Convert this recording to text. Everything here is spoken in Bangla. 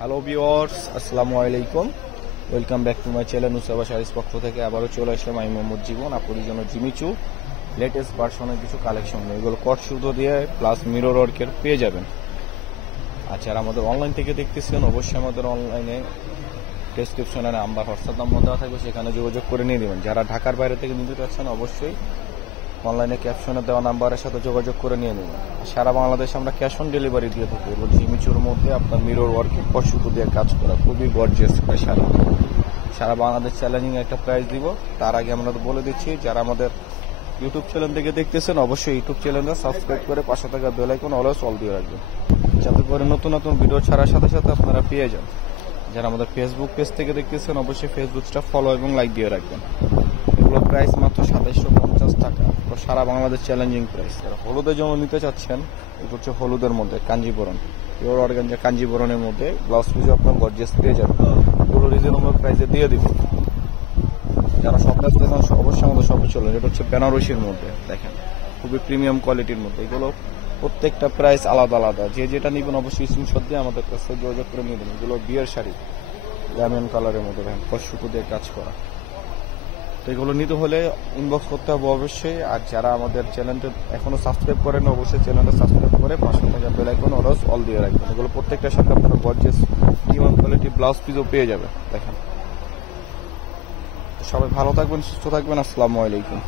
হ্যালো ভিউয়ার্স, আসসালামু আলাইকুম। Welcome back to my channel Nusaba শাড়ির পক্ষ থেকে আবারও চলে আসলাম আমি মোহাম্মদ জীবন। আপনাদের জন্য জিমিচু লেটেস্ট ভার্সনের কিছু কালেকশন, এগুলো কট সুতো দিয়ে প্লাস মিরর ওয়ার্কের পেয়ে যাবেন। আচ্ছা, আর আমাদের অনলাইন থেকে দেখতেছেন, অবশ্যই আমাদের অনলাইনে ডেসক্রিপশনে নাম্বার, হোয়াটসঅ্যাপ নাম্বার দেওয়া থাকবে, সেখানে যোগাযোগ করে নিয়ে নেবেন। যারা ঢাকার বাইরে থেকে নিতে চাচ্ছেন অবশ্যই অনলাইনে ক্যাপশনে দেওয়া নাম্বারের সাথে যোগাযোগ করে নিয়ে নেবেন। সারা বাংলাদেশে আমরা ক্যাশ অন ডেলিভারি দিয়ে থাকি। এবং জিমিচুর মধ্যে আপনার মিরর ওয়ার্কে কট সুতো দিয়ে কাজ করা, খুবই গর্জিয়াস হয়। সারা বাংলাদেশ চ্যালেঞ্জিং একটা প্রাইস দিব। তার আগে আমরা বলে দিচ্ছি, যারা আমাদের ইউটিউব চ্যানেল থেকে দেখতেছেন অবশ্যই ইউটিউব চ্যানেলটা সাবস্ক্রাইব করে পাশে থাকা বেল আইকন অলওয়েজ অল দিয়ে রাখবেন, যাতে করে নতুন নতুন ভিডিও ছাড়ার সাথে সাথে আপনারা পেয়ে যান। যারা আমাদের ফেসবুক পেজ থেকে দেখতেছেন অবশ্যই ফেসবুকটা ফলো এবং লাইক দিয়ে রাখবেন। এগুলো প্রাইস মাত্র 2750 টাকা, তো সারা বাংলাদেশ চ্যালেঞ্জিং প্রাইস। যারা হলুদের জন্য নিতে চাচ্ছেন, এটা হচ্ছে হলুদের মধ্যে কাঞ্জিবরণ, পিওর অর্গানজা কাঞ্জিবরণের মধ্যে ব্লাউজ পিসও আপনার গর্জিয়াস পেয়ে যাবেন। এগুলো রিজনেবল প্রাইসে দিয়ে দিব। যারা সব কাজ দেখেন অবশ্যই আমাদের সবে চলেন। এটা হচ্ছে বেনারসির মধ্যে, দেখেন খুবই প্রিমিয়াম কোয়ালিটির মধ্যে। এগুলো প্রত্যেকটা প্রাইস আলাদা আলাদা। যে যেটা নিবেন অবশ্যই স্ক্রিনশট দিয়ে আমাদের কাছে যোগাযোগ করে নিয়ে দেবেন। এগুলো বিয়ের শাড়ি, লেমন কালারের মধ্যে, দেখেন কট সুতো দিয়ে কাজ করা। তো এগুলো নিতে হলে ইনবক্স করতে হবে অবশ্যই। আর যারা আমাদের চ্যানেলটা এখনো সাবস্ক্রাইব করেন অবশ্যই চ্যানেলটা সাবস্ক্রাইব করে পাশে থাকা বেল আইকন অলওয়েজ অল দিয়ে রাখবেন। এগুলো প্রত্যেকটার সাথে আপনারা গর্জিয়াস প্রিমিয়াম কোয়ালিটি ব্লাউজ পিসও পেয়ে যাবে। দেখেন, সবাই ভালো থাকবেন, সুস্থ থাকবেন। আসসালামু আলাইকুম।